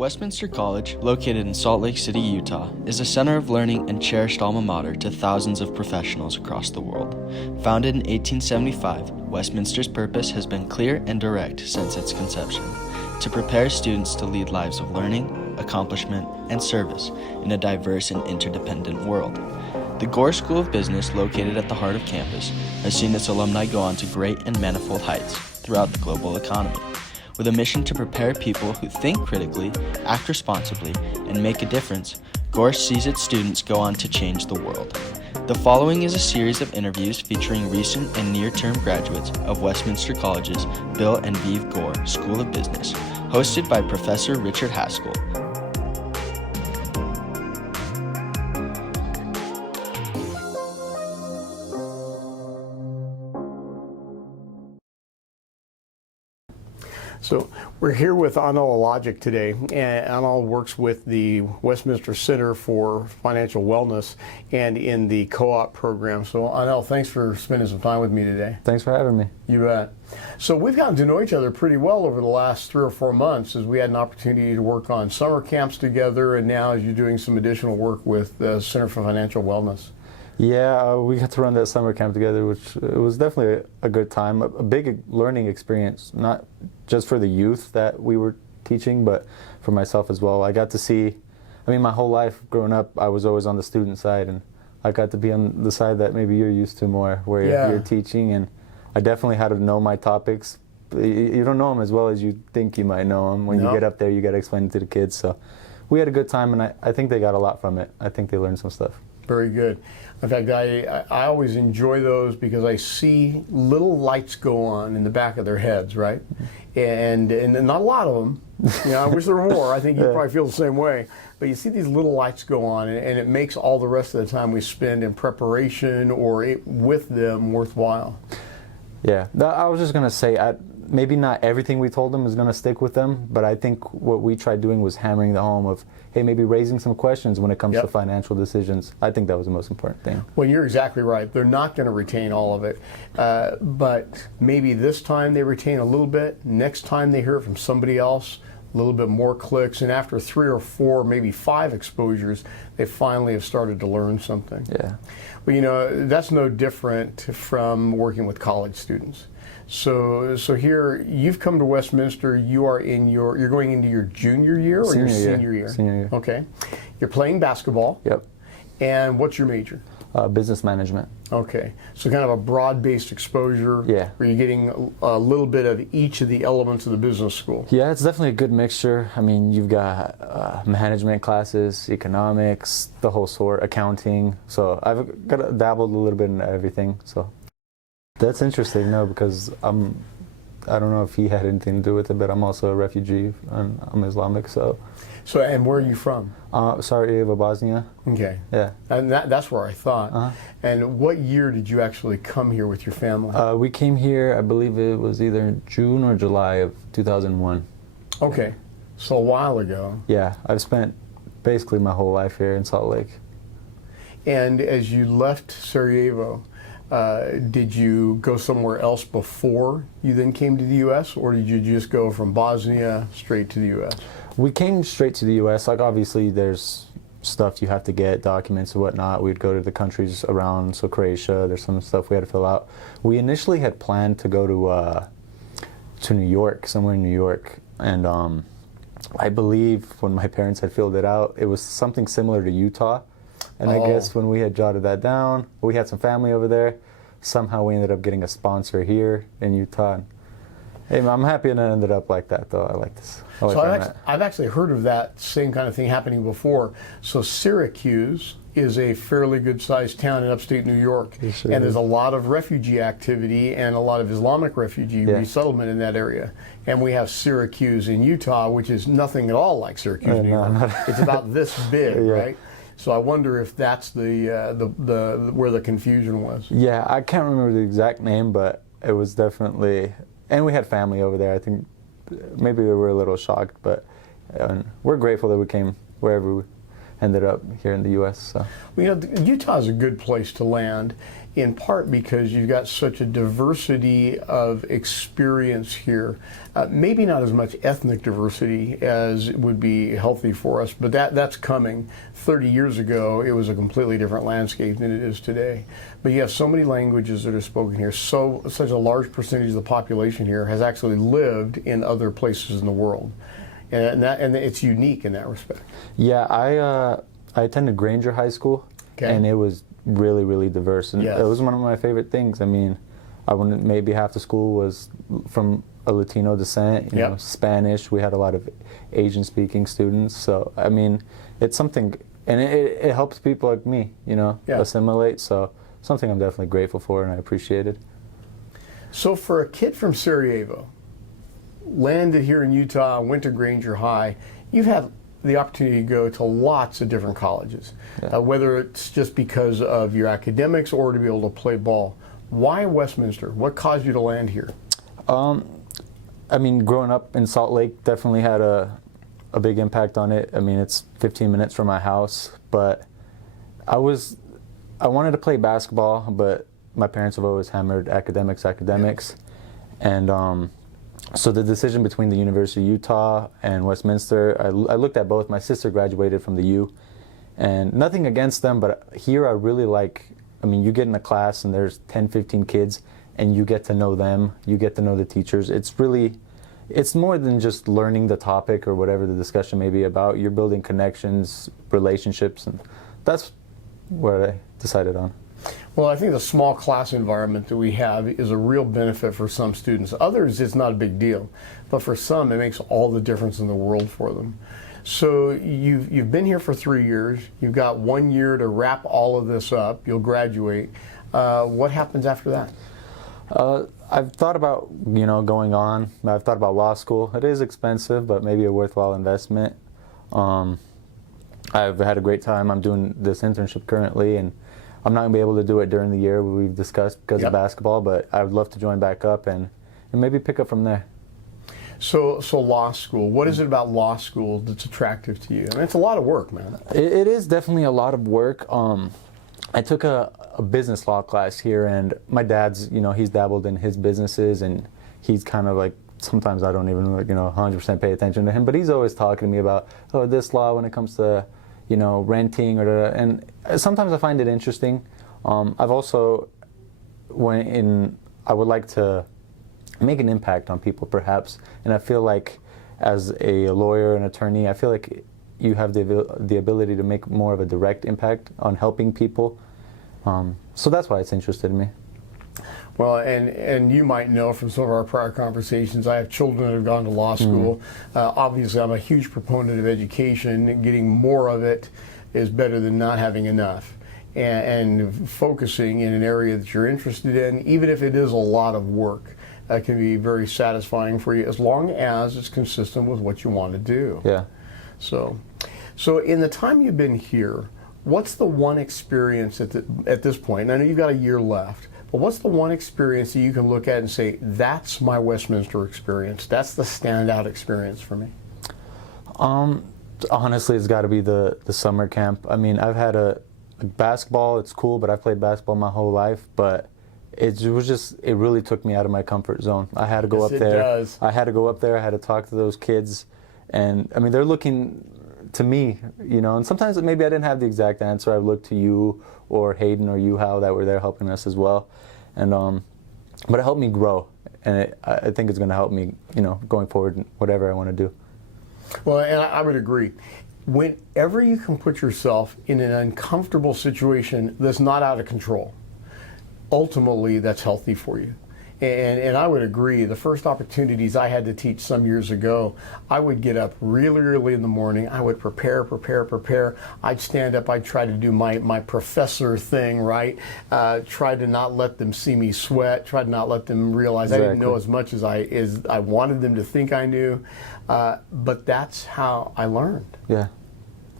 Westminster College, located in Salt Lake City, Utah, is a center of learning and cherished alma mater to thousands of professionals across the world. Founded in 1875, Westminster's purpose has been clear and direct since its conception: to prepare students to lead lives of learning, accomplishment, and service in a diverse and interdependent world. The Gore School of Business, located at the heart of campus, has seen its alumni go on to great and manifold heights throughout the global economy. With a mission to prepare people who think critically, act responsibly, and make a difference, Gore sees its students go on to change the world. The following is a series of interviews featuring recent and near-term graduates of Westminster College's Bill and Vive Gore School of Business, hosted by Professor Richard Haskell. So we're here with Anel Alagic today, and Anel works with the Westminster Center for Financial Wellness and in the co-op program. So Anel, thanks for spending some time with me today. Thanks for having me. You bet. So we've gotten to know each other pretty well over the last 3 or 4 months as we had an opportunity to work on summer camps together, and now as you're doing some additional work with the Center for Financial Wellness. Yeah, we got to run that summer camp together, which it was definitely a good time, a big learning experience, not just for the youth that we were teaching, but for myself as well. I got to see, my whole life growing up, I was always on the student side, and I got to be on the side that maybe you're used to more, where you're teaching, and I definitely had to know my topics. You don't know them as well as you think you might know them. When you get up there, you got to explain it to the kids. So we had a good time, and I think they got a lot from it. I think they learned some stuff. Very good. In fact, I always enjoy those because I see little lights go on in the back of their heads, right? And not a lot of them. I wish there were more. I think you probably feel the same way. But you see these little lights go on, and it makes all the rest of the time we spend in preparation or with them worthwhile. Yeah, I was just going to say, maybe not everything we told them is going to stick with them, but I think what we tried doing was hammering the home of, hey, maybe raising some questions when it comes to financial decisions. I think that was the most important thing. Well, you're exactly right. They're not going to retain all of it, but maybe this time they retain a little bit. Next time they hear it from somebody else, a little bit more clicks, and after 3 or 4, maybe 5 exposures, they finally have started to learn something. Yeah. Well, that's no different from working with college students. So here you've come to Westminster. You're going into your junior year or your senior year? Senior year. Okay. You're playing basketball. Yep. And what's your major? Business management. Okay. So kind of a broad-based exposure. Yeah. Where you're getting a little bit of each of the elements of the business school. Yeah, it's definitely a good mixture. You've got management classes, economics, the whole sort, accounting. So I've dabbled a little bit in everything. So. That's interesting, no, because I don't know if he had anything to do with it, but I'm also a refugee and I'm Islamic, so. So, and where are you from? Sarajevo, Bosnia. Okay. Yeah. And that's where I thought. And what year did you actually come here with your family? We came here, I believe it was either June or July of 2001. Okay. So a while ago. Yeah, I've spent basically my whole life here in Salt Lake. And as you left Sarajevo, did you go somewhere else before you then came to the U.S., or did you just go from Bosnia straight to the U.S.? We came straight to the U.S. Like, obviously, there's stuff you have to get, documents and whatnot. We'd go to the countries around, so Croatia, there's some stuff we had to fill out. We initially had planned to go to New York, somewhere in New York, and I believe when my parents had filled it out, it was something similar to Utah. And I guess when we had jotted that down, we had some family over there. Somehow we ended up getting a sponsor here in Utah. And, hey, I'm happy it ended up like that, though. I like this. I've actually heard of that same kind of thing happening before. So Syracuse is a fairly good-sized town in upstate New York. Sure and there's a lot of refugee activity and a lot of Islamic refugee resettlement in that area. And we have Syracuse in Utah, which is nothing at all like Syracuse, New York. It's about this big, right? So I wonder if that's where the confusion was. Yeah, I can't remember the exact name, but it was definitely, and we had family over there. I think maybe we were a little shocked, but we're grateful that we came wherever we ended up here in the U.S. So. Well, Utah is a good place to land, in part because you've got such a diversity of experience here. Maybe not as much ethnic diversity as would be healthy for us, but that's coming. 30 years ago, it was a completely different landscape than it is today. But you have so many languages that are spoken here. Such a large percentage of the population here has actually lived in other places in the world. And it's unique in that respect. Yeah, I attended Granger High School, and it was really, really diverse. And it was one of my favorite things. I mean, I wouldn't, maybe half the school was from a Latino descent, you know, Spanish. We had a lot of Asian-speaking students. So, I mean, it's something, and it helps people like me, you know, assimilate. So, something I'm definitely grateful for and I appreciate it. So, for a kid from Sarajevo, landed here in Utah, went to Granger High, you've had the opportunity to go to lots of different colleges, whether it's just because of your academics or to be able to play ball. Why Westminster? What caused you to land here? I mean, growing up in Salt Lake definitely had a big impact on it. I mean, it's 15 minutes from my house, but I wanted to play basketball, but my parents have always hammered academics. And so the decision between the University of Utah and Westminster, I looked at both. My sister graduated from the U, and nothing against them, but here I really like, I mean, you get in a class and there's 10, 15 kids, and you get to know them, you get to know the teachers. It's more than just learning the topic or whatever the discussion may be about. You're building connections, relationships, and that's what I decided on. Well, I think the small class environment that we have is a real benefit for some students. Others, it's not a big deal, but for some, it makes all the difference in the world for them. So you've been here for 3 years. You've got 1 year to wrap all of this up. You'll graduate. What happens after that? I've thought about, you know, going on. I've thought about law school. It is expensive, but maybe a worthwhile investment. I've had a great time. I'm doing this internship currently, and I'm not going to be able to do it during the year we've discussed because of basketball, but I would love to join back up and maybe pick up from there. So law school, what is it about law school that's attractive to you? I mean, it's a lot of work, man. It is definitely a lot of work. I took a business law class here, and my dad's, you know, he's dabbled in his businesses, and he's kind of like, sometimes I don't even, you know, 100% pay attention to him, but he's always talking to me about, oh, this law when it comes to, you know, renting and sometimes I find it interesting. I've also I would like to make an impact on people perhaps, and I feel like as a lawyer and attorney, I feel like you have the ability to make more of a direct impact on helping people. So that's why it's interested in me. Well, and you might know from some of our prior conversations, I have children that have gone to law school. Obviously, I'm a huge proponent of education. Getting more of it is better than not having enough. And focusing in an area that you're interested in, even if it is a lot of work, that can be very satisfying for you as long as it's consistent with what you want to do. Yeah. So in the time you've been here, what's the one experience at this point? I know you've got a year left. But what's the one experience that you can look at and say, that's my Westminster experience? That's the standout experience for me. Honestly, it's got to be the summer camp. I mean, I've had a basketball, it's cool, but I've played basketball my whole life. But it really took me out of my comfort zone. I had to go up there. I had to go up there. I had to talk to those kids. And I mean, they're looking to me, you know, and sometimes maybe I didn't have the exact answer. I looked to you or Hayden or you, Hal, that were there helping us as well. And but it helped me grow, and I think it's going to help me, you know, going forward in whatever I want to do. Well, and I would agree. Whenever you can put yourself in an uncomfortable situation that's not out of control, ultimately that's healthy for you. And I would agree, the first opportunities I had to teach some years ago, I would get up really early in the morning. I would prepare. I'd stand up. I'd try to do my professor thing, right? Try to not let them see me sweat. Try to not let them realize I didn't know as much as I wanted them to think I knew. But that's how I learned. Yeah.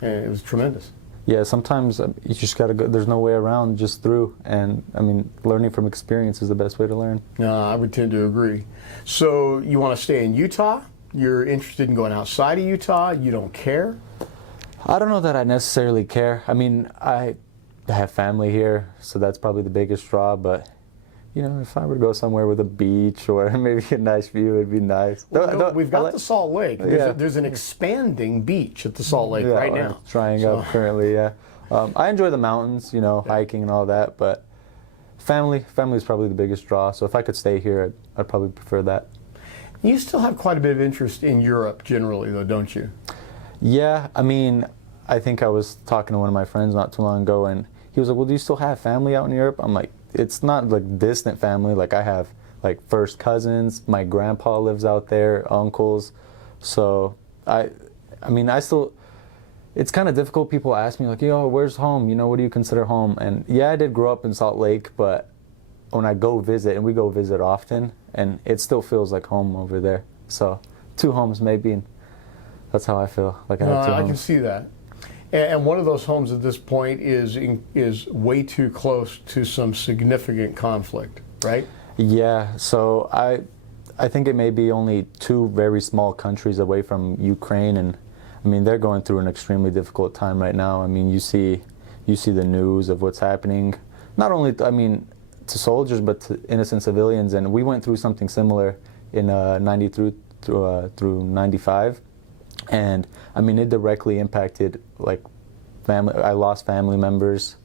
And it was tremendous. Yeah, sometimes you just got to go, there's no way around, just through. And I mean, learning from experience is the best way to learn. No, I would tend to agree. So you want to stay in Utah? You're interested in going outside of Utah? You don't care? I don't know that I necessarily care. I mean, have family here, so that's probably the biggest draw. But you know, if I were to go somewhere with a beach or maybe a nice view, it'd be nice. Well, we've got the Salt Lake. Yeah. There's an expanding beach at the Salt Lake right now. Trying up currently, yeah. I enjoy the mountains, you know, hiking and all that, but family is probably the biggest draw. So if I could stay here, I'd probably prefer that. You still have quite a bit of interest in Europe generally, though, don't you? Yeah, I mean, I think I was talking to one of my friends not too long ago, and he was like, well, do you still have family out in Europe? I'm like, it's not like distant family. Like I have like first cousins, my grandpa lives out there, uncles. So I mean, I still, it's kind of difficult. People ask me like, yo, where's home? You know, what do you consider home? And yeah, I did grow up in Salt Lake, but when I go visit, and we go visit often, and it still feels like home over there. So 2 homes maybe, and that's how I feel. Like I have 2 homes. I can see that. And one of those homes at this point is way too close to some significant conflict, right? Yeah, so I think it may be only 2 very small countries away from Ukraine, and I mean they're going through an extremely difficult time right now. I mean you see the news of what's happening, not only I mean to soldiers but to innocent civilians, and we went through something similar in 93 through 95. And I mean, it directly impacted like family. I lost family members,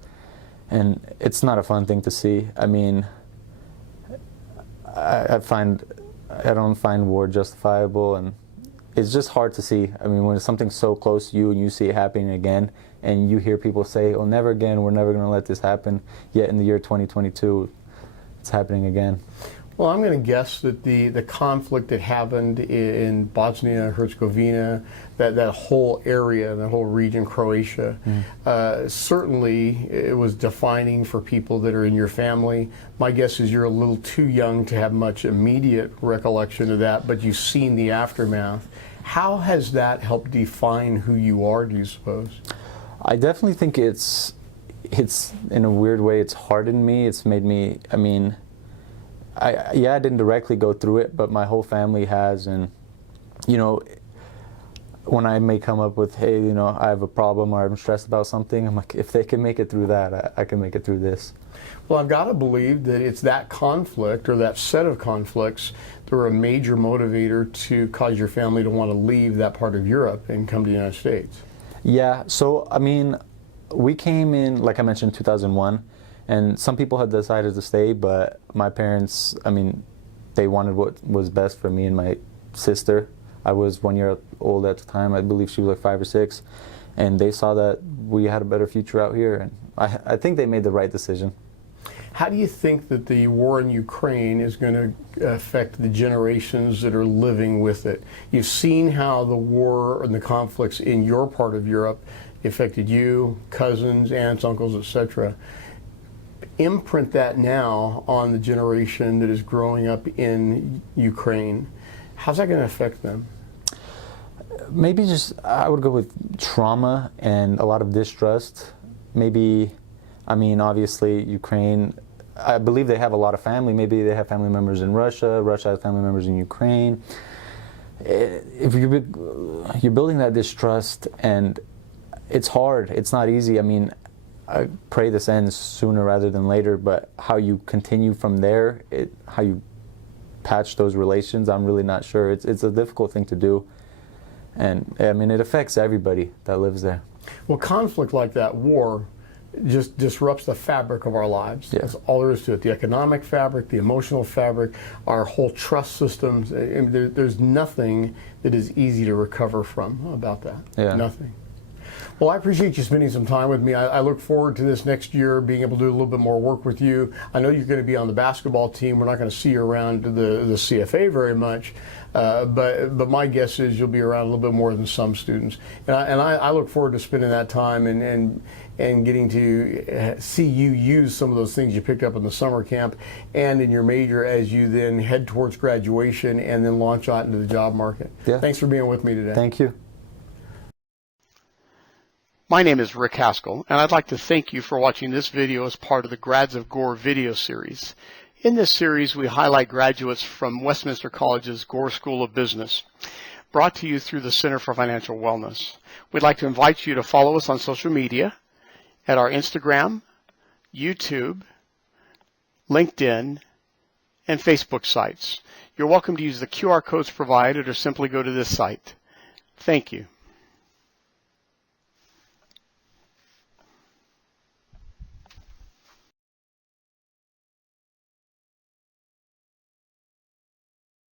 and it's not a fun thing to see. I mean, I don't find war justifiable, and it's just hard to see. I mean, when it's something so close to you and you see it happening again, and you hear people say, "Oh, never again. We're never going to let this happen." Yet in the year 2022, it's happening again. Well, I'm going to guess that the conflict that happened in Bosnia, Herzegovina, that whole area, that whole region, Croatia, certainly it was defining for people that are in your family. My guess is you're a little too young to have much immediate recollection of that, but you've seen the aftermath. How has that helped define who you are, do you suppose? I definitely think it's in a weird way, it's hardened me. It's made me, I mean, I didn't directly go through it, but my whole family has. And you know, when I may come up with, hey, you know, I have a problem or I'm stressed about something, I'm like, if they can make it through that, I can make it through this. Well, I've got to believe that it's that conflict or that set of conflicts that were a major motivator to cause your family to want to leave that part of Europe and come to the United States. Yeah, so I mean, we came in, like I mentioned, 2001. And some people had decided to stay, but my parents, I mean, they wanted what was best for me and my sister. I was 1 year old at the time. I believe she was like 5 or 6. And they saw that we had a better future out here. And I think they made the right decision. How do you think that the war in Ukraine is going to affect the generations that are living with it? You've seen how the war and the conflicts in your part of Europe affected you, cousins, aunts, uncles, etc. Imprint that now on the generation that is growing up in Ukraine. How's that going to affect them? Maybe just, I would go with trauma and a lot of distrust. Maybe, I mean, obviously Ukraine, I believe they have a lot of family. Maybe they have family members in Russia. Russia has family members in Ukraine. If you're building that distrust, and it's hard, it's not easy. I mean, I pray this ends sooner rather than later, but how you continue from there, how you patch those relations, I'm really not sure. It's a difficult thing to do, and I mean it affects everybody that lives there. Well, conflict like that, war, just disrupts the fabric of our lives. Yeah. That's all there is to it. The economic fabric, the emotional fabric, our whole trust systems. There's nothing that is easy to recover from about that. Yeah. Nothing. Well, I appreciate you spending some time with me. I look forward to this next year, being able to do a little bit more work with you. I know you're going to be on the basketball team. We're not going to see you around the CFA very much, but my guess is you'll be around a little bit more than some students. And I look forward to spending that time and getting to see you use some of those things you picked up in the summer camp and in your major as you then head towards graduation and then launch out into the job market. Yeah. Thanks for being with me today. Thank you. My name is Rick Haskell, and I'd like to thank you for watching this video as part of the Grads of Gore video series. In this series, we highlight graduates from Westminster College's Gore School of Business, brought to you through the Center for Financial Wellness. We'd like to invite you to follow us on social media at our Instagram, YouTube, LinkedIn, and Facebook sites. You're welcome to use the QR codes provided or simply go to this site. Thank you.